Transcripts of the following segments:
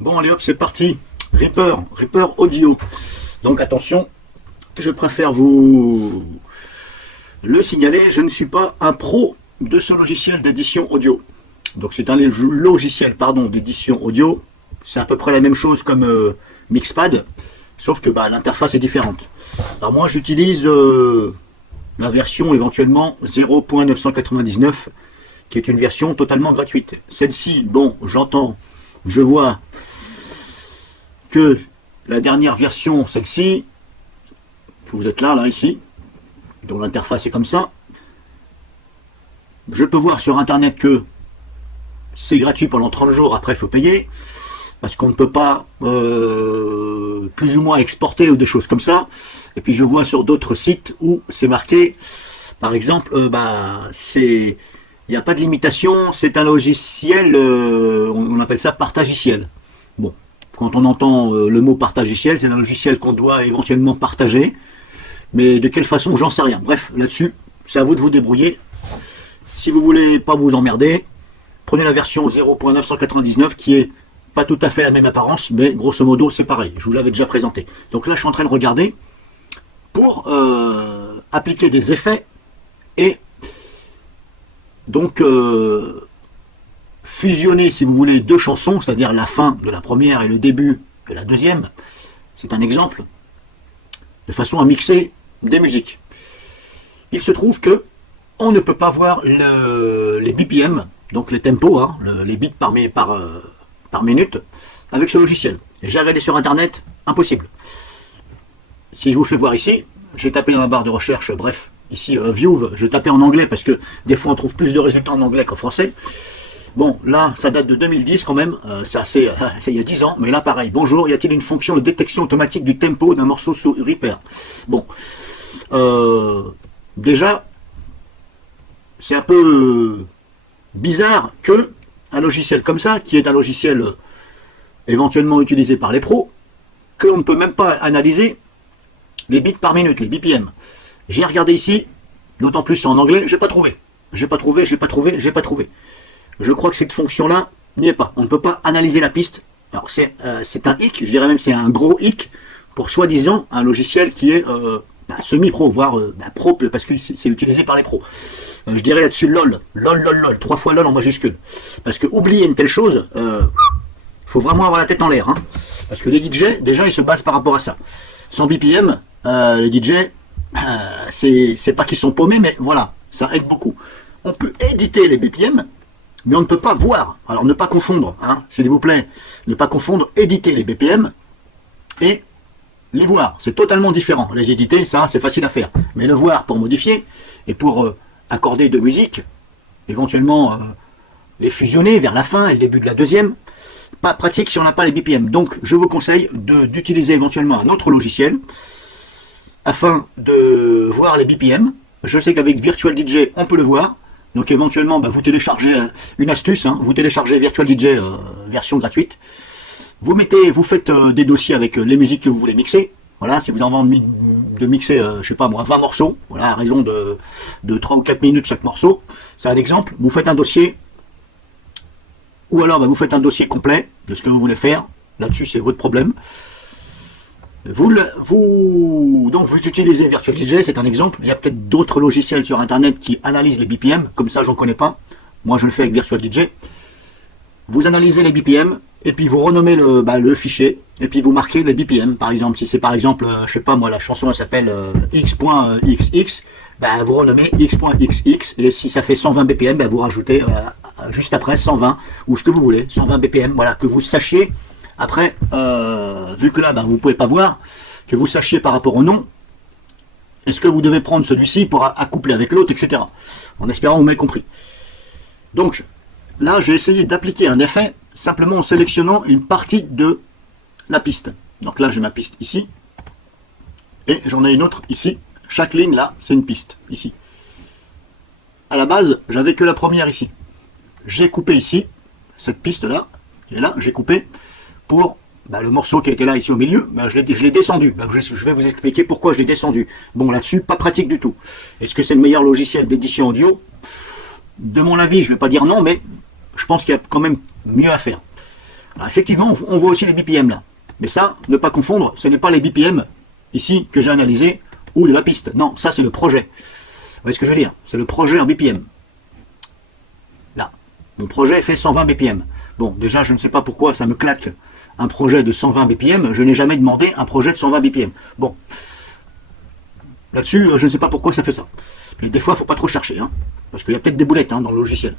Bon, allez hop, c'est parti. Reaper Audio. Donc attention, je préfère vous le signaler, je ne suis pas un pro de ce logiciel d'édition audio. Donc c'est un logiciel d'édition audio. C'est à peu près la même chose comme Mixpad, sauf que l'interface est différente. Alors moi j'utilise la version éventuellement 0.999, qui est une version totalement gratuite. Celle-ci, bon, je vois que la dernière version, celle-ci, que vous êtes là, ici, dont l'interface est comme ça, je peux voir sur internet que c'est gratuit pendant 30 jours, après il faut payer, parce qu'on ne peut pas plus ou moins exporter ou des choses comme ça. Et puis je vois sur d'autres sites où c'est marqué, par exemple, il n'y a pas de limitation, c'est un logiciel, on appelle ça partagiciel. Bon, quand on entend le mot partagiciel, c'est un logiciel qu'on doit éventuellement partager, mais de quelle façon, j'en sais rien. Bref, là-dessus, c'est à vous de vous débrouiller. Si vous voulez pas vous emmerder, prenez la version 0.999 qui est pas tout à fait la même apparence, mais grosso modo c'est pareil, je vous l'avais déjà présenté. Donc là je suis en train de regarder pour appliquer des effets et donc fusionner, si vous voulez, deux chansons, c'est-à-dire la fin de la première et le début de la deuxième, c'est un exemple, de façon à mixer des musiques. Il se trouve que on ne peut pas voir les BPM, donc les tempos, les bits par minute, avec ce logiciel. J'ai regardé sur internet, impossible. Si je vous fais voir ici, j'ai tapé dans la barre de recherche, bref, ici, View, je tapais en anglais parce que des fois on trouve plus de résultats en anglais qu'en français. Bon, là, ça date de 2010 quand même, c'est il y a 10 ans, mais là pareil. Bonjour, y a-t-il une fonction de détection automatique du tempo d'un morceau sous Reaper? Bon, déjà, c'est un peu bizarre que un logiciel comme ça, qui est un logiciel éventuellement utilisé par les pros, qu'on ne peut même pas analyser les bits par minute, les BPM. J'ai regardé ici, d'autant plus en anglais, j'ai pas trouvé. J'ai pas trouvé. Je crois que cette fonction-là n'y est pas. On ne peut pas analyser la piste. Alors c'est un hic, je dirais même c'est un gros hic pour soi-disant un logiciel qui est semi-pro, voire pro, parce que c'est utilisé par les pros. Je dirais là-dessus lol, 3 fois lol en majuscule. Parce que oublier une telle chose, faut vraiment avoir la tête en l'air. Parce que les DJ, déjà, ils se basent par rapport à ça. Sans BPM, les DJ, c'est pas qu'ils sont paumés, mais voilà, ça aide beaucoup. On peut éditer les BPM, mais on ne peut pas voir. Alors ne pas confondre, s'il vous plaît, ne pas confondre éditer les BPM et les voir. C'est totalement différent. Les éditer, ça, c'est facile à faire. Mais le voir pour modifier et pour accorder de musique, éventuellement les fusionner vers la fin et le début de la deuxième, pas pratique si on n'a pas les BPM. Donc je vous conseille d'utiliser éventuellement un autre logiciel afin de voir les BPM. Je sais qu'avec Virtual DJ on peut le voir, donc éventuellement vous téléchargez une astuce, vous téléchargez Virtual DJ version gratuite, vous faites des dossiers avec les musiques que vous voulez mixer. Voilà, si vous avez envie de mixer, je sais pas moi, 20 morceaux, voilà, à raison de 3 ou 4 minutes chaque morceau, c'est un exemple. Vous faites un dossier, ou alors vous faites un dossier complet de ce que vous voulez faire. Là-dessus, c'est votre problème. Donc vous utilisez Virtual DJ, c'est un exemple. Il y a peut-être d'autres logiciels sur Internet qui analysent les BPM, comme ça, j'en connais pas. Moi, je le fais avec Virtual DJ. Vous analysez les BPM, et puis vous renommez le fichier, et puis vous marquez les BPM. Par exemple, si c'est par exemple, je sais pas moi, la chanson elle s'appelle x.xx, vous renommez x.xx, et si ça fait 120 BPM, vous rajoutez juste après 120, ou ce que vous voulez, 120 BPM, voilà, que vous sachiez, après, vu que là, vous pouvez pas voir, que vous sachiez par rapport au nom, est-ce que vous devez prendre celui-ci pour accoupler avec l'autre, etc. En espérant que vous m'avez compris. Donc, là, j'ai essayé d'appliquer un effet simplement en sélectionnant une partie de la piste. Donc là, j'ai ma piste ici, et j'en ai une autre ici. Chaque ligne, là, c'est une piste, ici. À la base, j'avais que la première ici. J'ai coupé ici, cette piste-là, qui est là, j'ai coupé pour le morceau qui était là, ici au milieu, je l'ai descendu. Je vais vous expliquer pourquoi je l'ai descendu. Bon, là-dessus, pas pratique du tout. Est-ce que c'est le meilleur logiciel d'édition audio? De mon avis, je ne vais pas dire non, mais je pense qu'il y a quand même mieux à faire. Alors, effectivement, on voit aussi les BPM là. Mais ça, ne pas confondre, ce n'est pas les BPM ici que j'ai analysé ou de la piste. Non, ça c'est le projet. Vous voyez ce que je veux dire? C'est le projet en BPM. Là. Mon projet fait 120 BPM. Bon, déjà, je ne sais pas pourquoi ça me claque un projet de 120 BPM. Je n'ai jamais demandé un projet de 120 BPM. Bon. Là-dessus, je ne sais pas pourquoi ça fait ça. Mais des fois, il ne faut pas trop chercher. Hein, parce qu'il y a peut-être des boulettes hein, dans le logiciel.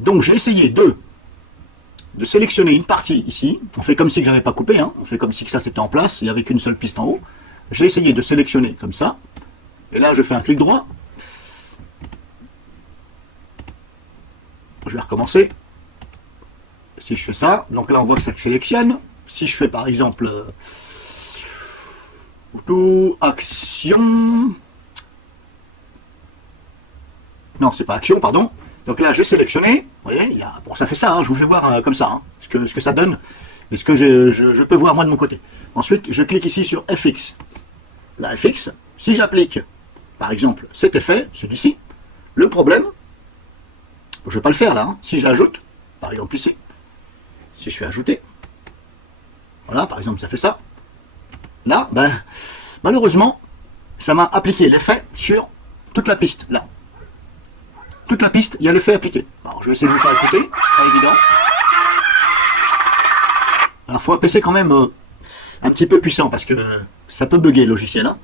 Donc, j'ai essayé de sélectionner une partie ici. On fait comme si je n'avais pas coupé. Hein, on fait comme si que ça c'était en place. Il n'y avait qu'une seule piste en haut. J'ai essayé de sélectionner comme ça. Et là, je fais un clic droit. Je vais recommencer. Si je fais ça, donc là on voit que ça sélectionne. Si je fais par exemple action, non c'est pas action, pardon. Donc là j'ai sélectionné, vous voyez, bon ça fait ça, hein, je vous fais voir comme ça, hein, ce que ça donne, et ce que je peux voir moi de mon côté. Ensuite je clique ici sur FX. La FX, si j'applique par exemple cet effet, celui-ci, le problème, je ne vais pas le faire là, hein, si je l'ajoute, par exemple ici, si je fais ajouter, voilà, par exemple, ça fait ça. Là, ben, malheureusement, ça m'a appliqué l'effet sur toute la piste, là. Toute la piste, il y a l'effet appliqué. Alors, je vais essayer de vous faire écouter, pas évident. Alors, il faut un PC quand même un petit peu puissant, parce que ça peut bugger le logiciel. Hein.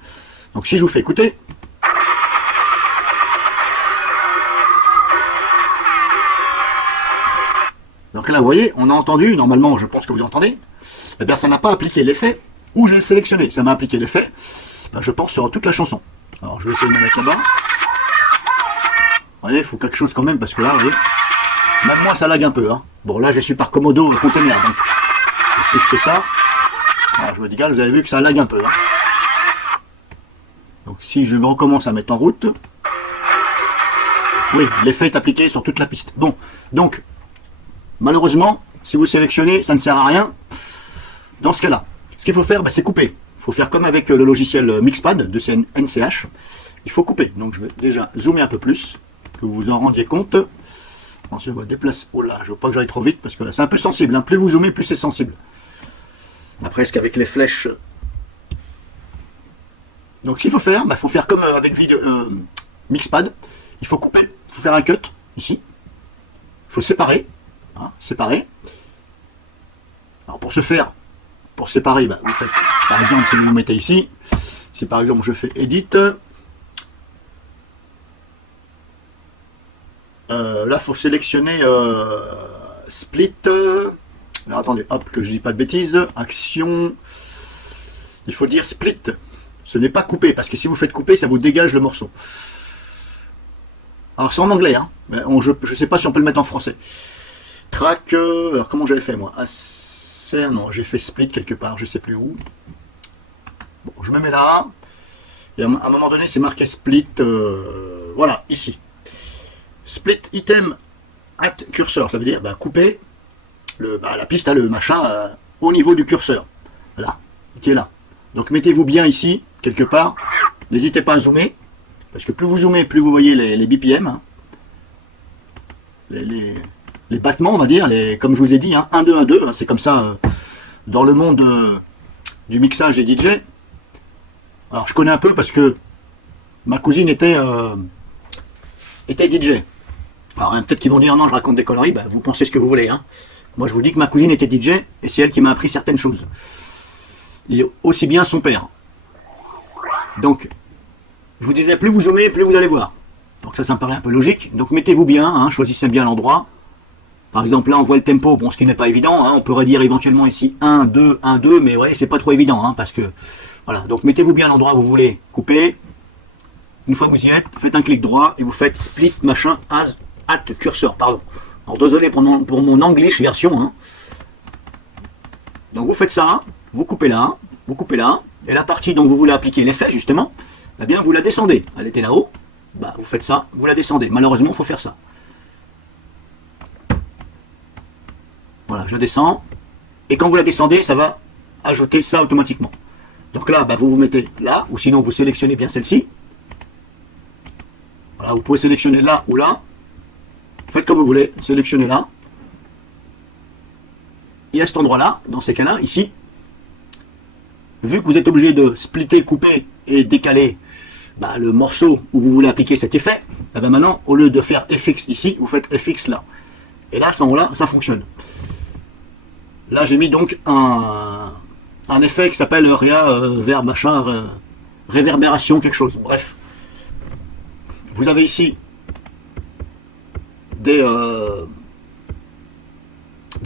Donc, si je vous fais écouter... Donc là, vous voyez, on a entendu, normalement, je pense que vous entendez, eh bien, ça n'a pas appliqué l'effet où j'ai sélectionné. Ça m'a appliqué l'effet, ben, je pense, sur toute la chanson. Alors, je vais essayer de me mettre là-bas. Vous voyez, il faut quelque chose quand même, parce que là, vous voyez, même moi, ça lag un peu. Hein. Bon, là, je suis par Komodo Container, donc si je fais ça, alors, je me dis, vous avez vu que ça lag un peu. Hein. Donc, si je recommence à mettre en route, oui, l'effet est appliqué sur toute la piste. Bon, donc, malheureusement, si vous sélectionnez, ça ne sert à rien. Dans ce cas-là, ce qu'il faut faire, ben, c'est couper. Il faut faire comme avec le logiciel Mixpad de NCH. Il faut couper. Donc je vais déjà zoomer un peu plus, que vous vous en rendiez compte. Ensuite, on va se déplacer. Oh là, je ne veux pas que j'aille trop vite, parce que là, c'est un peu sensible. Hein. Plus vous zoomez, plus c'est sensible. Après, est-ce qu'avec les flèches... Donc, ce qu'il faut faire, il faut faire comme avec Mixpad. Il faut couper. Il faut faire un cut, ici. Il faut séparer. Hein, séparer. Alors pour ce faire, pour séparer, bah, vous faites, par exemple, si vous vous mettez ici, si par exemple je fais Edit, là il faut sélectionner Split, alors attendez, hop, que je dis pas de bêtises, Action, il faut dire Split, ce n'est pas couper, parce que si vous faites couper, ça vous dégage le morceau. Alors c'est en anglais, hein, mais je ne sais pas si on peut le mettre en français. Track, alors comment j'avais fait moi? Non, j'ai fait split quelque part, je sais plus où. Bon, je me mets là. Et à un moment donné, c'est marqué split, voilà, ici. Split item at cursor, ça veut dire couper la piste, le machin, au niveau du curseur. Voilà, qui est là. Donc mettez-vous bien ici, quelque part. N'hésitez pas à zoomer, parce que plus vous zoomez, plus vous voyez les BPM. Hein. Les battements, on va dire, comme je vous ai dit, hein, 1, 2, 1, 2, hein, c'est comme ça dans le monde du mixage des DJ. Alors je connais un peu parce que ma cousine était DJ. Alors peut-être qu'ils vont dire non, je raconte des conneries, ben, vous pensez ce que vous voulez. Hein. Moi je vous dis que ma cousine était DJ et c'est elle qui m'a appris certaines choses. Et aussi bien son père. Donc, je vous disais, plus vous zoomez, plus vous allez voir. Donc ça me paraît un peu logique. Donc mettez-vous bien, hein, choisissez bien l'endroit. Par exemple, là, on voit le tempo, bon, ce qui n'est pas évident. Hein, on pourrait dire éventuellement ici 1, 2, 1, 2, mais ouais, c'est pas trop évident, hein, parce que, voilà. Donc, mettez-vous bien à l'endroit où vous voulez couper. Une fois que vous y êtes, faites un clic droit et vous faites split, machin, at cursor, pardon. Alors, désolé pour mon English version, hein. Donc, vous faites ça, vous coupez là, et la partie dont vous voulez appliquer l'effet, justement, eh bien, vous la descendez. Elle était là-haut, bah, vous faites ça, vous la descendez. Malheureusement, il faut faire ça. Voilà, je descends. Et quand vous la descendez, ça va ajouter ça automatiquement. Donc là, bah, vous vous mettez là, ou sinon vous sélectionnez bien celle-ci. Voilà, vous pouvez sélectionner là ou là. Faites comme vous voulez, sélectionnez là. et à cet endroit-là, dans ces cas-là, ici, vu que vous êtes obligé de splitter, couper et décaler le morceau où vous voulez appliquer cet effet, et bien maintenant, au lieu de faire FX ici, vous faites FX là. Et là, à ce moment-là, ça fonctionne. Là, j'ai mis donc un effet qui s'appelle réverbération, quelque chose. Bref. Vous avez ici des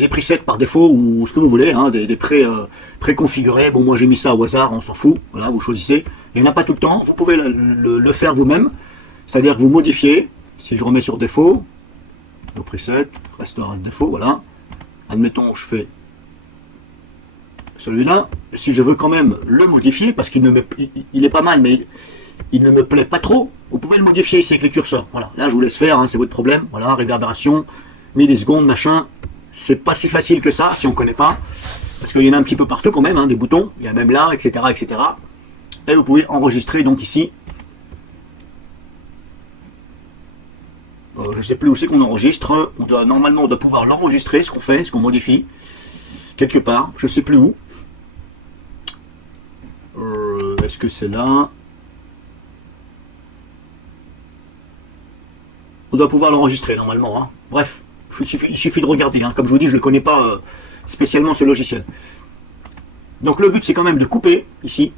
presets par défaut ou ce que vous voulez, hein, des préconfigurés. Bon, moi j'ai mis ça au hasard, on s'en fout. Voilà, vous choisissez. Il n'y en a pas tout le temps. Vous pouvez le faire vous-même. C'est-à-dire que vous modifiez. Si je remets sur défaut, le preset, restera défaut, voilà. Admettons, je fais celui-là. Si je veux quand même le modifier, parce qu'il est pas mal, mais il ne me plaît pas trop, vous pouvez le modifier ici avec les curseurs. Voilà, là je vous laisse faire, hein, c'est votre problème. Voilà, réverbération, millisecondes, machin. C'est pas si facile que ça si on ne connaît pas. Parce qu'il y en a un petit peu partout quand même, hein, des boutons. Il y a même là, etc., etc. Et vous pouvez enregistrer donc ici. Je ne sais plus où c'est qu'on enregistre. Normalement, on doit pouvoir l'enregistrer, ce qu'on fait, ce qu'on modifie. Quelque part, je ne sais plus où. Est-ce que c'est là? On doit pouvoir l'enregistrer normalement. Hein. Bref, il suffit de regarder. Hein. Comme je vous dis, je ne le connais pas spécialement ce logiciel. Donc le but, c'est quand même de couper ici,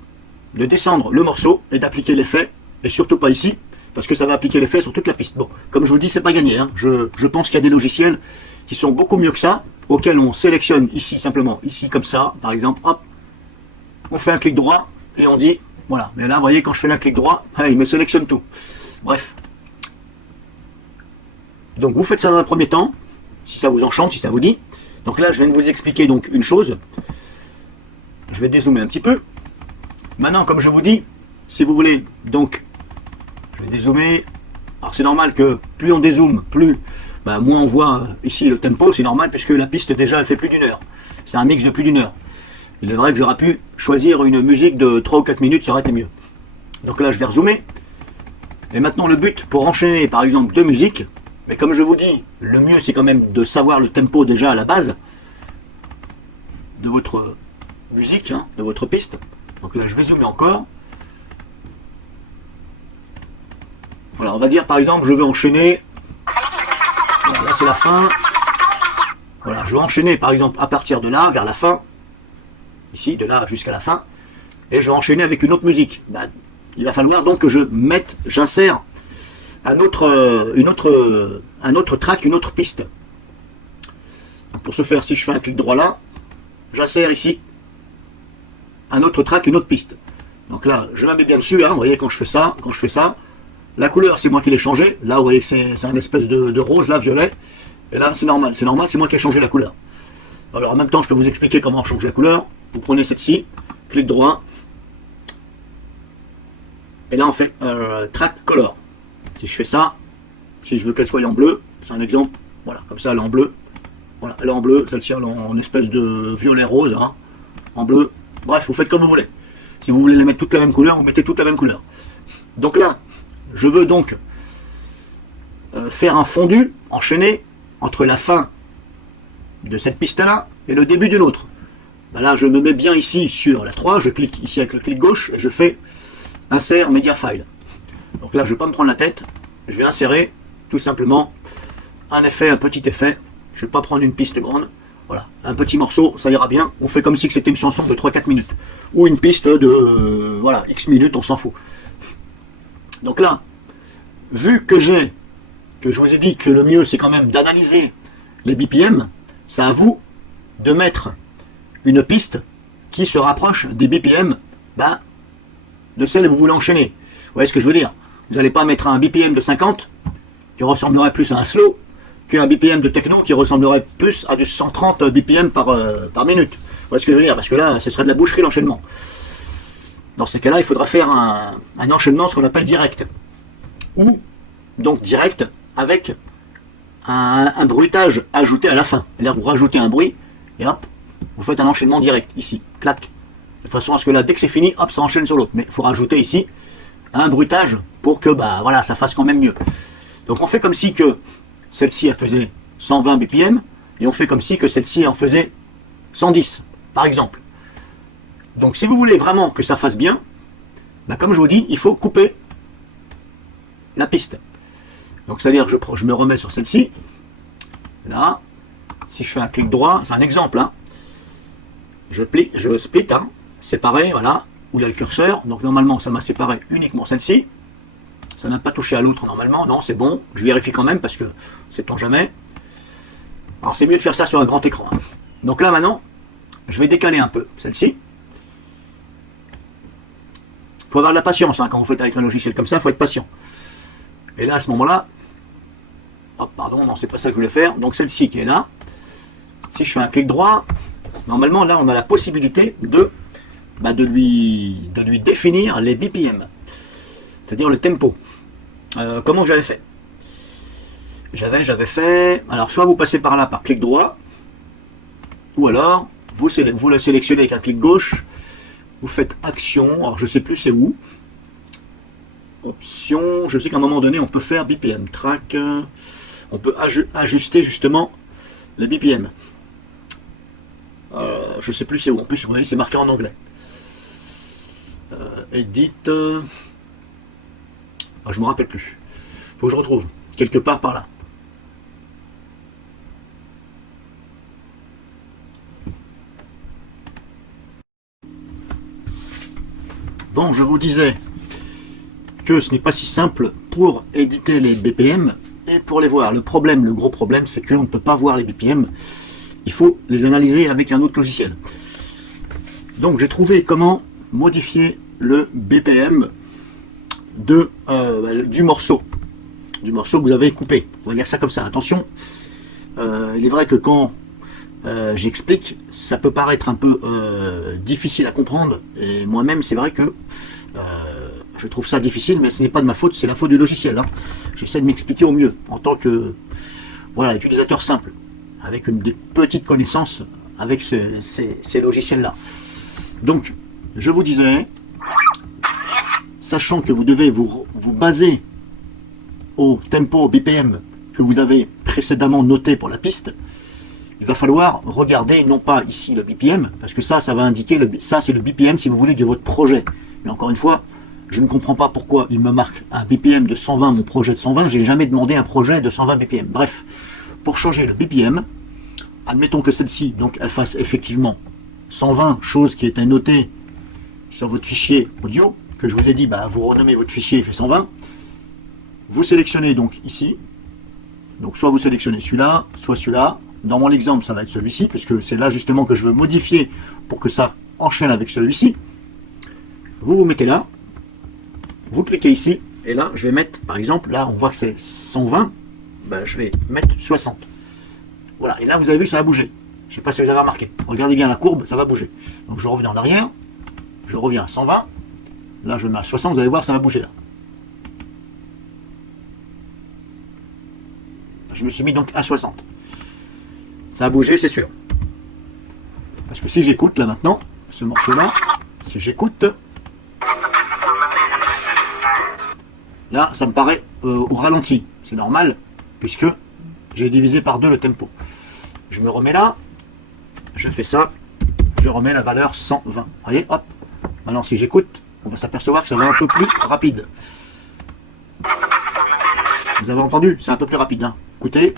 de descendre le morceau et d'appliquer l'effet. Et surtout pas ici, parce que ça va appliquer l'effet sur toute la piste. Bon, comme je vous dis, c'est pas gagné. Hein. Je pense qu'il y a des logiciels qui sont beaucoup mieux que ça, auxquels on sélectionne ici simplement, ici comme ça, par exemple, hop, on fait un clic droit et on dit, voilà. Mais là, vous voyez, quand je fais un clic droit, il me sélectionne tout. Bref. Donc vous faites ça dans un premier temps, si ça vous enchante, si ça vous dit. Donc là, je viens de vous expliquer donc une chose. Je vais dézoomer un petit peu. Maintenant, comme je vous dis, si vous voulez, donc, je vais dézoomer. Alors c'est normal que plus on dézoome, plus, moins on voit ici le tempo, c'est normal, puisque la piste déjà, elle fait plus d'une heure. C'est un mix de plus d'une heure. Il est vrai que j'aurais pu choisir une musique de 3 ou 4 minutes, ça aurait été mieux. Donc là, je vais rezoomer. Et maintenant, le but, pour enchaîner, par exemple, deux musiques, mais comme je vous dis, le mieux, c'est quand même de savoir le tempo déjà à la base de votre musique, hein, de votre piste. Donc là, je vais zoomer encore. Voilà, on va dire, par exemple, je veux enchaîner. Voilà, là, c'est la fin. Voilà, je vais enchaîner, par exemple, à partir de là, vers la fin. Ici, de là jusqu'à la fin. Et je vais enchaîner avec une autre musique. Il va falloir donc que j'insère un autre track, une autre piste. Donc pour ce faire, si je fais un clic droit là, j'insère ici un autre track, une autre piste. Donc là, je la mets bien dessus, hein, vous voyez quand je fais ça, la couleur c'est moi qui l'ai changé. Là vous voyez que c'est un espèce de rose, là, violet. Et là c'est normal, c'est moi qui ai changé la couleur. Alors en même temps, je peux vous expliquer comment changer la couleur. Vous prenez celle-ci, clic droit, et là on fait track color. Si je fais ça, si je veux qu'elle soit en bleu, c'est un exemple, voilà, comme ça elle est en bleu. Voilà, elle est en bleu, celle-ci elle est en espèce de violet rose, hein, en bleu. Bref, vous faites comme vous voulez. Si vous voulez les mettre toutes la même couleur, vous mettez toutes la même couleur. Donc là, je veux donc faire un fondu, enchaîné, entre la fin de cette piste-là et le début d'une autre. Là, je me mets bien ici sur la 3, je clique ici avec le clic gauche et je fais insert media file. Donc là, je ne vais pas me prendre la tête, je vais insérer tout simplement un effet, un petit effet. Je ne vais pas prendre une piste grande. Voilà, un petit morceau, ça ira bien. On fait comme si c'était une chanson de 3-4 minutes. Ou une piste de voilà, X minutes, on s'en fout. Donc là, vu que je vous ai dit que le mieux c'est quand même d'analyser les BPM, c'est à vous de mettre une piste qui se rapproche des BPM de celle que vous voulez enchaîner. Vous voyez ce que je veux dire? Vous n'allez pas mettre un BPM de 50 qui ressemblerait plus à un slow qu'un BPM de techno qui ressemblerait plus à du 130 BPM par minute. Vous voyez ce que je veux dire? Parce que là, ce serait de la boucherie l'enchaînement. Dans ces cas-là, il faudra faire un enchaînement, ce qu'on appelle direct. Ou, donc direct, avec un bruitage ajouté à la fin. C'est-à-dire que vous rajoutez un bruit, et hop, vous faites un enchaînement direct, ici, clac. De façon à ce que là, dès que c'est fini, hop, ça enchaîne sur l'autre. Mais il faut rajouter ici un bruitage pour que voilà, ça fasse quand même mieux. Donc on fait comme si que celle-ci, elle faisait 120 BPM, et on fait comme si que celle-ci en faisait 110, par exemple. Donc si vous voulez vraiment que ça fasse bien, ben, comme je vous dis, il faut couper la piste. Donc c'est-à-dire que je me remets sur celle-ci, là, si je fais un clic droit, c'est un exemple, hein, je split, hein, séparé, voilà, où il y a le curseur, donc normalement ça m'a séparé uniquement celle-ci, ça n'a pas touché à l'autre normalement, non c'est bon, je vérifie quand même parce que sait-on jamais. Alors c'est mieux de faire ça sur un grand écran. Hein. Donc là maintenant, je vais décaler un peu celle-ci. Il faut avoir de la patience hein, quand vous faites avec un logiciel comme ça, il faut être patient. Et là à ce moment-là, hop, pardon, non c'est pas ça que je voulais faire, donc celle-ci qui est là, si je fais un clic droit, normalement là on a la possibilité de lui définir les BPM, c'est-à-dire le tempo. Comment j'avais fait? J'avais fait, alors soit vous passez par là par clic droit, ou alors vous le sélectionnez avec un clic gauche, vous faites action, alors je sais plus c'est où, option, je sais qu'à un moment donné on peut faire BPM, track, on peut ajuster justement les BPM. Je sais plus c'est où, en plus vous voyez c'est marqué en anglais. Edit, je me rappelle plus, faut que je retrouve, quelque part par là. Bon, je vous disais que ce n'est pas si simple pour éditer les BPM et pour les voir. Le gros problème, c'est qu'on ne peut pas voir les BPM. Il faut les analyser avec un autre logiciel. Donc, j'ai trouvé comment modifier le BPM du morceau que vous avez coupé. On va dire ça comme ça. Attention, il est vrai que quand j'explique, ça peut paraître un peu difficile à comprendre, et moi-même c'est vrai que je trouve ça difficile, mais ce n'est pas de ma faute, c'est la faute du logiciel. Hein. J'essaie de m'expliquer au mieux en tant que utilisateur simple, avec des petites connaissances avec ces logiciels-là. Donc, je vous disais, sachant que vous devez vous baser au tempo, au BPM que vous avez précédemment noté pour la piste, il va falloir regarder non pas ici le BPM, parce que ça va indiquer, ça c'est le BPM si vous voulez de votre projet. Mais encore une fois, je ne comprends pas pourquoi il me marque un BPM de 120, mon projet de 120, j'ai jamais demandé un projet de 120 BPM. Bref, pour changer le BPM, admettons que celle-ci, donc elle fasse effectivement 120, chose qui était notée sur votre fichier audio, que je vous ai dit, vous renommez votre fichier, il fait 120, vous sélectionnez donc ici, donc soit vous sélectionnez celui-là, soit celui-là. Dans mon exemple, ça va être celui-ci, puisque c'est là justement que je veux modifier pour que ça enchaîne avec celui-ci. Vous mettez là, vous cliquez ici, et là, je vais mettre, par exemple, là, on voit que c'est 120, je vais mettre 60. Voilà, et là, vous avez vu, ça a bougé. Je ne sais pas si vous avez remarqué. Regardez bien la courbe, ça va bouger. Donc, je reviens en arrière, je reviens à 120, là, je mets à 60, vous allez voir, ça va bouger là. Je me suis mis donc à 60. Ça a bougé, c'est sûr. Parce que si j'écoute, là maintenant, ce morceau-là, si j'écoute, là, ça me paraît au ralenti. C'est normal, puisque j'ai divisé par 2 le tempo. Je me remets là, je fais ça, je remets la valeur 120. Vous voyez, hop. Maintenant, si j'écoute, on va s'apercevoir que ça va un peu plus rapide. Vous avez entendu? C'est un peu plus rapide. Hein. Écoutez.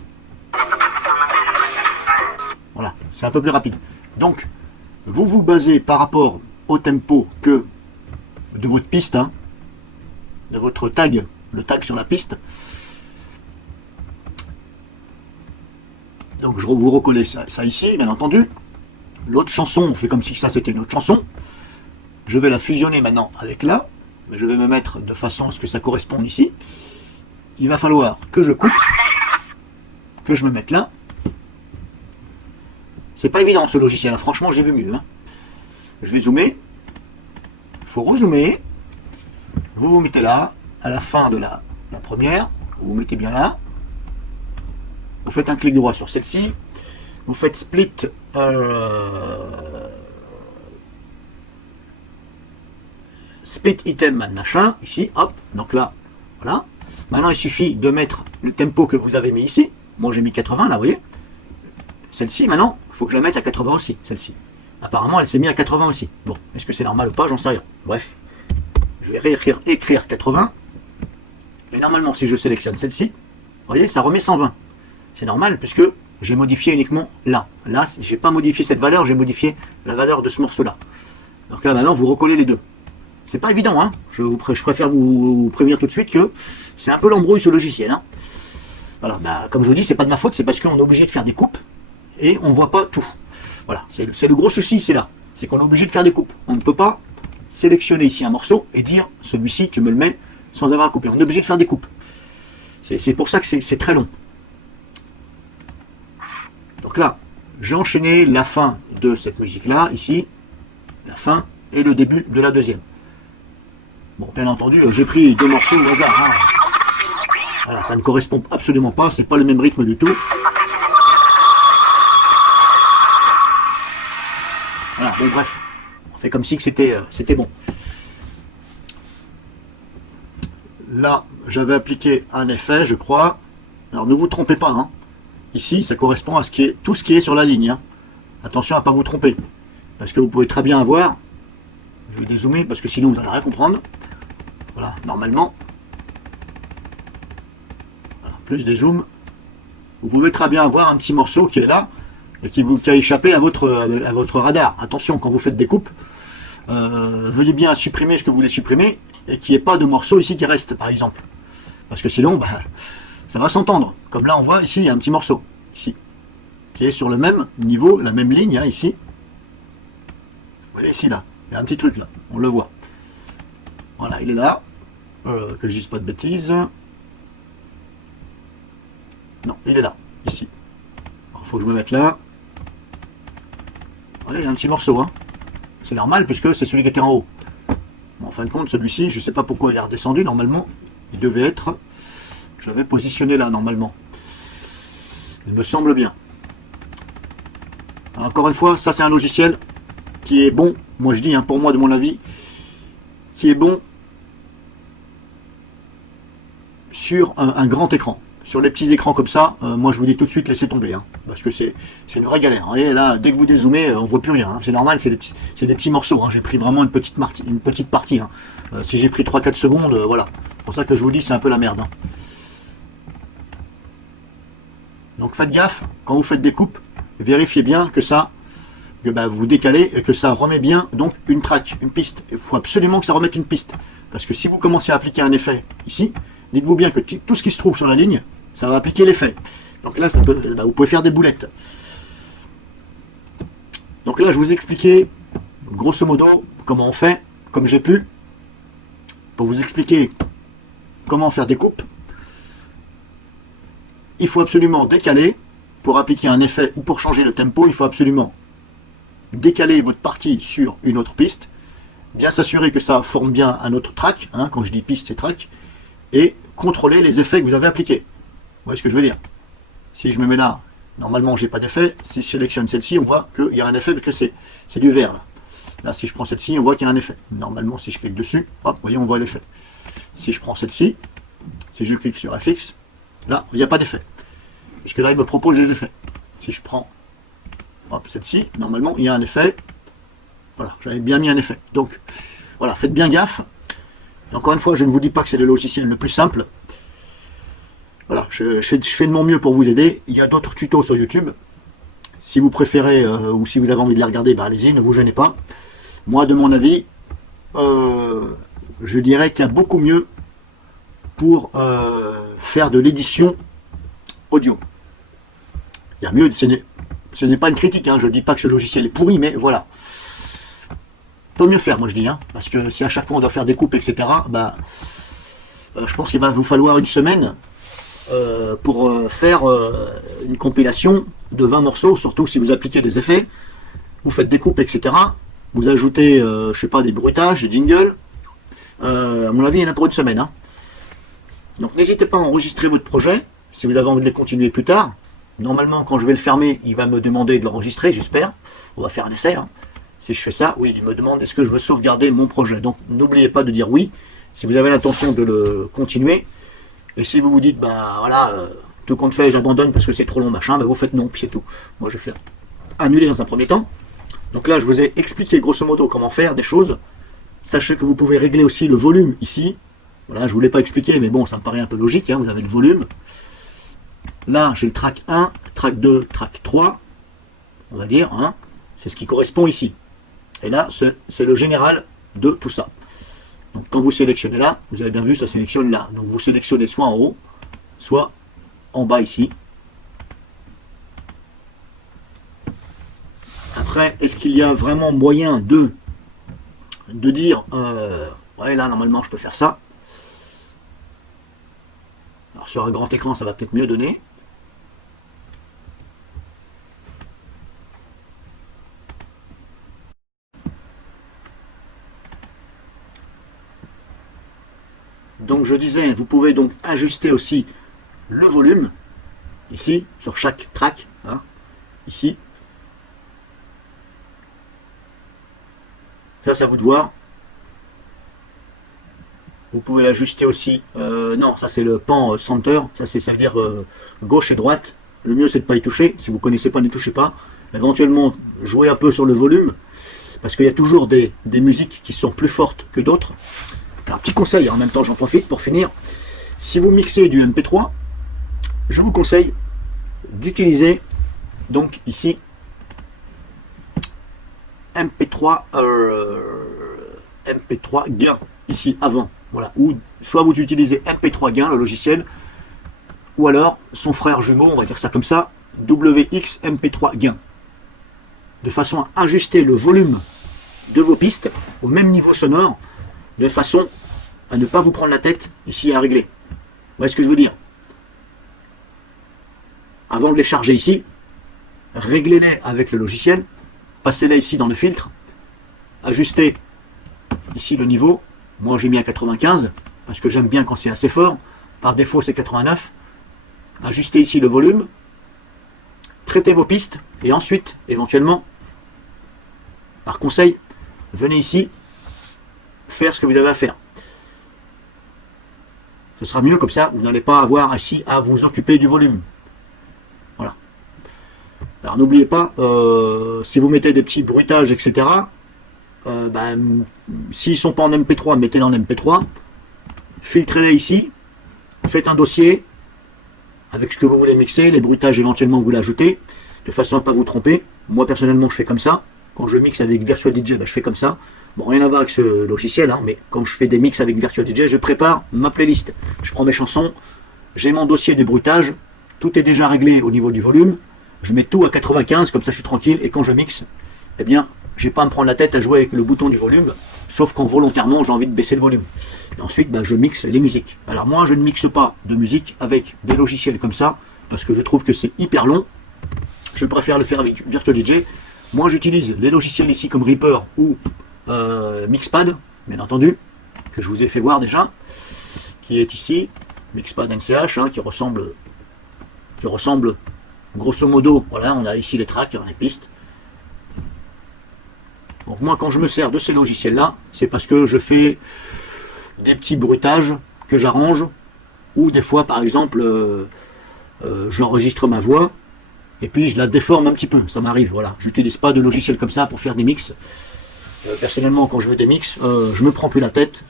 Voilà, c'est un peu plus rapide. Donc, vous vous basez par rapport au tempo que de votre piste, hein, de votre tag, le tag sur la piste. Donc, je vous recollais ça ici, bien entendu. L'autre chanson, on fait comme si ça c'était une autre chanson. Je vais la fusionner maintenant avec là. Je vais me mettre de façon à ce que ça corresponde ici. Il va falloir que je coupe, que je me mette là. C'est pas évident ce logiciel, hein. Franchement j'ai vu mieux. Hein. Je vais zoomer. Il faut rezoomer. Vous vous mettez là, à la fin de la première. Vous vous mettez bien là. Vous faites un clic droit sur celle-ci. Vous faites split. Split item machin. Ici, hop. Donc là, voilà. Maintenant il suffit de mettre le tempo que vous avez mis ici. Moi j'ai mis 80 là, vous voyez. Celle-ci, maintenant, il faut que je la mette à 80 aussi, celle-ci. Apparemment, elle s'est mise à 80 aussi. Bon, est-ce que c'est normal ou pas? J'en sais rien. Bref, je vais écrire 80. Et normalement, si je sélectionne celle-ci, vous voyez, ça remet 120. C'est normal, puisque j'ai modifié uniquement là. Là, je n'ai pas modifié cette valeur, j'ai modifié la valeur de ce morceau-là. Donc là, maintenant, vous recollez les deux. C'est pas évident, hein. Je préfère vous prévenir tout de suite que c'est un peu l'embrouille ce logiciel. Hein. Voilà, bah, comme je vous dis, c'est pas de ma faute, c'est parce qu'on est obligé de faire des coupes et on ne voit pas tout. Voilà, c'est le gros souci, c'est là. C'est qu'on est obligé de faire des coupes. On ne peut pas sélectionner ici un morceau et dire celui-ci, tu me le mets sans avoir à couper. On est obligé de faire des coupes. C'est pour ça que c'est très long. Donc là, j'ai enchaîné la fin de cette musique-là, ici, la fin et le début de la deuxième. Bon, bien entendu, j'ai pris deux morceaux au hasard. Hein. Voilà, ça ne correspond absolument pas, c'est pas le même rythme du tout. Voilà, bon bref, on fait comme si c'était bon. Là, j'avais appliqué un effet, je crois. Alors ne vous trompez pas, hein. Ici, ça correspond à tout ce qui est sur la ligne. Hein. Attention à ne pas vous tromper. Parce que vous pouvez très bien avoir, je vais dézoomer parce que sinon vous n'allez rien comprendre. Voilà, normalement, voilà, plus des zooms, vous pouvez très bien avoir un petit morceau qui est là et qui a échappé à votre radar. Attention, quand vous faites des coupes, veuillez bien supprimer ce que vous voulez supprimer et qu'il n'y ait pas de morceau ici qui reste, par exemple. Parce que sinon, bah, ça va s'entendre. Comme là, on voit ici, il y a un petit morceau, ici, qui est sur le même niveau, la même ligne, hein, ici. Vous voyez, ici, là, il y a un petit truc, là, on le voit. Voilà, il est là. Que je dise pas de bêtises. Non, il est là, ici. Il faut que je me mette là. Voilà, il y a un petit morceau, hein. C'est normal, puisque c'est celui qui était en haut. Bon, en fin de compte, celui-ci, je ne sais pas pourquoi il est redescendu, normalement. Il devait être... J'avais positionné là, normalement. Il me semble bien. Alors, encore une fois, ça c'est un logiciel qui est bon, moi je dis, hein, pour moi, de mon avis, qui est bon sur un grand écran. Sur les petits écrans comme ça, moi je vous dis tout de suite, laissez tomber. Hein, parce que c'est une vraie galère. Vous voyez, là, dès que vous dézoomez, on ne voit plus rien. Hein, c'est normal, c'est des petits morceaux. Hein, j'ai pris vraiment une petite partie. Hein. Si j'ai pris 3-4 secondes, voilà. C'est pour ça que je vous dis, c'est un peu la merde. Hein. Donc faites gaffe, quand vous faites des coupes, vérifiez bien que vous décalez et que ça remet bien donc une track, une piste. Il faut absolument que ça remette une piste. Parce que si vous commencez à appliquer un effet ici, dites-vous bien que tout ce qui se trouve sur la ligne, ça va appliquer l'effet. Donc là, vous pouvez faire des boulettes. Donc là, je vous ai expliqué, grosso modo, comment on fait, comme j'ai pu, pour vous expliquer comment faire des coupes. Il faut absolument décaler, pour appliquer un effet ou pour changer le tempo, il faut absolument décaler votre partie sur une autre piste, bien s'assurer que ça forme bien un autre track, hein, quand je dis piste c'est track, et contrôler les effets que vous avez appliqués. Vous voyez ce que je veux dire? Si je me mets là, normalement j'ai pas d'effet, si je sélectionne celle-ci, on voit qu'il y a un effet parce que c'est du vert. Là, si je prends celle-ci, on voit qu'il y a un effet. Normalement, si je clique dessus, hop, vous voyez, on voit l'effet. Si je prends celle-ci, si je clique sur FX, là, il n'y a pas d'effet. Parce que là, il me propose les effets. Si je prends celle-ci, normalement, il y a un effet. Voilà, j'avais bien mis un effet. Donc, voilà, faites bien gaffe. Et encore une fois, je ne vous dis pas que c'est le logiciel le plus simple. Voilà, je fais de mon mieux pour vous aider. Il y a d'autres tutos sur YouTube. Si vous préférez, ou si vous avez envie de les regarder, bah, allez-y, ne vous gênez pas. Moi, de mon avis, je dirais qu'il y a beaucoup mieux pour faire de l'édition audio. Il y a mieux, ce n'est pas une critique, hein, je ne dis pas que ce logiciel est pourri, mais voilà. Peut mieux faire, moi je dis, hein, parce que si à chaque fois on doit faire des coupes, etc., bah, je pense qu'il va vous falloir une semaine pour faire une compilation de 20 morceaux, surtout si vous appliquez des effets, vous faites des coupes, etc., vous ajoutez, je sais pas, des bruitages, des jingles, à mon avis, il y en a pour une semaine. Hein. Donc n'hésitez pas à enregistrer votre projet, si vous avez envie de les continuer plus tard. Normalement, quand je vais le fermer, il va me demander de l'enregistrer, j'espère. On va faire un essai. Hein. Si je fais ça, oui, il me demande est-ce que je veux sauvegarder mon projet. Donc n'oubliez pas de dire oui, si vous avez l'intention de le continuer. Et si vous vous dites, bah voilà, tout compte fait, j'abandonne parce que c'est trop long, machin, bah vous faites non, puis c'est tout. Moi, je vais faire annuler dans un premier temps. Donc là, je vous ai expliqué grosso modo comment faire des choses. Sachez que vous pouvez régler aussi le volume ici. Voilà, je ne vous l'ai pas expliqué, mais bon, ça me paraît un peu logique, hein, vous avez le volume. Là, j'ai le track 1, track 2, track 3, on va dire, hein, c'est ce qui correspond ici. Et là, c'est le général de tout ça. Donc quand vous sélectionnez là, vous avez bien vu, ça sélectionne là. Donc vous sélectionnez soit en haut, soit en bas ici. Après, est-ce qu'il y a vraiment moyen de dire, ouais là normalement je peux faire ça. Alors sur un grand écran ça va peut-être mieux donner. Donc je disais, vous pouvez donc ajuster aussi le volume, ici, sur chaque track, hein, ici. Ça, c'est à vous de voir. Vous pouvez l'ajuster aussi. Non, ça c'est le pan center, ça veut dire gauche et droite. Le mieux c'est de ne pas y toucher. Si vous ne connaissez pas, ne touchez pas. Éventuellement, jouez un peu sur le volume, parce qu'il y a toujours des musiques qui sont plus fortes que d'autres. Alors, petit conseil, en même temps j'en profite pour finir. Si vous mixez du MP3, je vous conseille d'utiliser donc ici MP3 gain ici avant. Voilà. Ou soit vous utilisez MP3 gain, le logiciel, ou alors son frère jumeau, on va dire ça comme ça, WX MP3 gain. De façon à ajuster le volume de vos pistes au même niveau sonore, de façon à ne pas vous prendre la tête ici à régler. Vous voyez ce que je veux dire? Avant de les charger ici, réglez-les avec le logiciel, passez-les ici dans le filtre, ajustez ici le niveau. Moi j'ai mis à 95 parce que j'aime bien quand c'est assez fort. Par défaut c'est 89. Ajustez ici le volume, traitez vos pistes et ensuite éventuellement, par conseil, venez ici faire ce que vous avez à faire. Ce sera mieux comme ça, vous n'allez pas avoir ici à vous occuper du volume. Voilà. Alors n'oubliez pas, si vous mettez des petits bruitages, etc., s'ils ne sont pas en MP3, mettez-les en MP3, filtrez-les ici, faites un dossier avec ce que vous voulez mixer, les bruitages éventuellement vous l'ajoutez, de façon à ne pas vous tromper. Moi personnellement je fais comme ça, quand je mixe avec Virtual DJ, je fais comme ça. Bon, rien à voir avec ce logiciel, hein, mais quand je fais des mix avec Virtual DJ, je prépare ma playlist. Je prends mes chansons, j'ai mon dossier de bruitage, tout est déjà réglé au niveau du volume, je mets tout à 95, comme ça je suis tranquille, et quand je mixe, eh bien, j'ai pas à me prendre la tête à jouer avec le bouton du volume, sauf quand volontairement j'ai envie de baisser le volume. Et ensuite, je mixe les musiques. Alors moi, je ne mixe pas de musique avec des logiciels comme ça, parce que je trouve que c'est hyper long. Je préfère le faire avec Virtual DJ. Moi, j'utilise les logiciels ici comme Reaper ou Mixpad, bien entendu, que je vous ai fait voir déjà, qui est ici, Mixpad NCH, hein, qui ressemble grosso modo, voilà, on a ici les tracks, les pistes. Donc moi, quand je me sers de ces logiciels-là, c'est parce que je fais des petits bruitages que j'arrange, ou des fois, par exemple, j'enregistre ma voix, et puis je la déforme un petit peu, ça m'arrive, voilà. J'utilise pas de logiciel comme ça pour faire des mix. Personnellement, quand je veux des mix, je me prends plus la tête,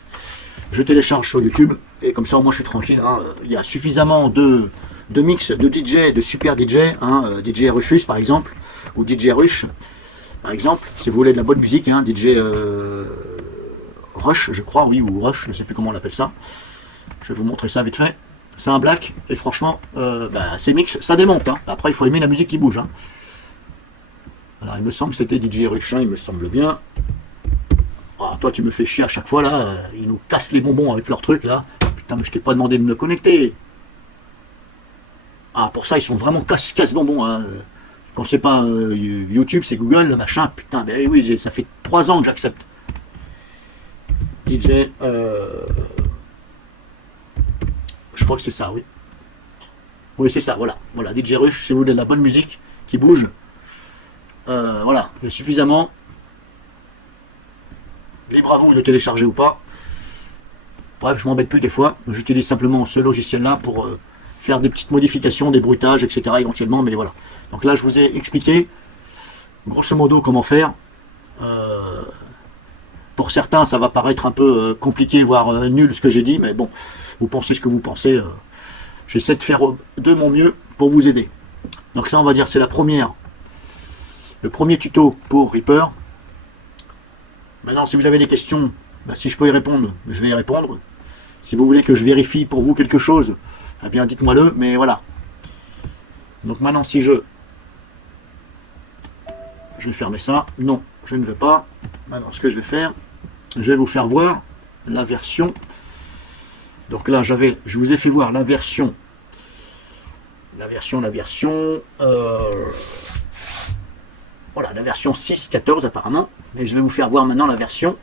je télécharge sur YouTube, et comme ça, moi, je suis tranquille. Hein. Il y a suffisamment de mix de DJ, de super DJ, hein, DJ Rufus par exemple, ou DJ Rush, par exemple, si vous voulez de la bonne musique, hein, DJ Rush, je crois, oui, ou Rush, je ne sais plus comment on appelle ça. Je vais vous montrer ça vite fait. C'est un black, et franchement, ces mix, ça démonte. Hein. Après, il faut aimer la musique qui bouge. Hein. Alors, il me semble que c'était DJ Rush, hein, il me semble bien. Oh, toi, tu me fais chier à chaque fois, là. Ils nous cassent les bonbons avec leur truc, là. Putain, mais je t'ai pas demandé de me connecter. Ah, pour ça, ils sont vraiment casse-bonbons. Hein. Quand c'est pas YouTube, c'est Google, le machin. Putain, ben oui, ça fait 3 ans que j'accepte. DJ, je crois que c'est ça, oui. Oui, c'est ça, voilà. Voilà, DJ Rush, si vous voulez de la bonne musique qui bouge. Voilà, il y a suffisamment. Libre à vous de télécharger ou pas. Bref, je m'embête plus des fois. J'utilise simplement ce logiciel-là pour faire des petites modifications, des bruitages, etc. éventuellement, mais voilà. Donc là, je vous ai expliqué, grosso modo, comment faire. Pour certains, ça va paraître un peu compliqué, voire nul ce que j'ai dit, mais bon, vous pensez ce que vous pensez. J'essaie de faire de mon mieux pour vous aider. Donc ça, on va dire, c'est le premier tuto pour Reaper. Maintenant, si vous avez des questions, bah, si je peux y répondre, je vais y répondre. Si vous voulez que je vérifie pour vous quelque chose, eh bien dites-moi-le, mais voilà. Donc maintenant, si je vais fermer ça. Non, je ne veux pas. Maintenant, ce que je vais faire, je vais vous faire voir la version. Donc là, je vous ai fait voir la version. Voilà, la version 6.14 apparemment. Et je vais vous faire voir maintenant la version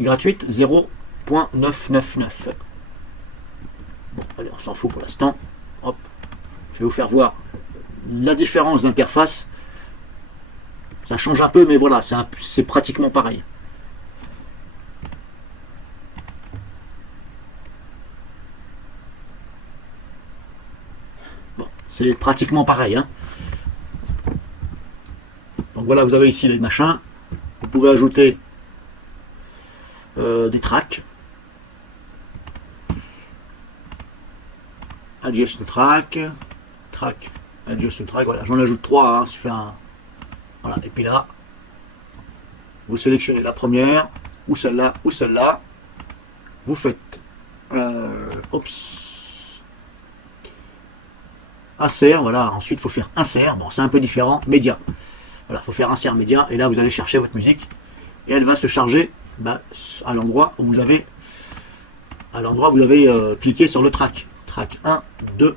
gratuite 0.999. Bon, allez, on s'en fout pour l'instant. Hop, je vais vous faire voir la différence d'interface. Ça change un peu, mais voilà, c'est pratiquement pareil. Bon, c'est pratiquement pareil, hein. Donc voilà, vous avez ici les machins. Vous pouvez ajouter des tracks. Adjust track. Adjust track, voilà, j'en ajoute 3, hein, voilà, et puis là, vous sélectionnez la première, ou celle-là, vous faites insert, voilà, ensuite il faut faire insert, bon c'est un peu différent, média, voilà, il faut faire insert média, et là vous allez chercher votre musique, et elle va se charger à l'endroit où vous avez cliqué sur le track 1, 2,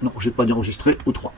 non, j'ai pas d'enregistré, ou 3.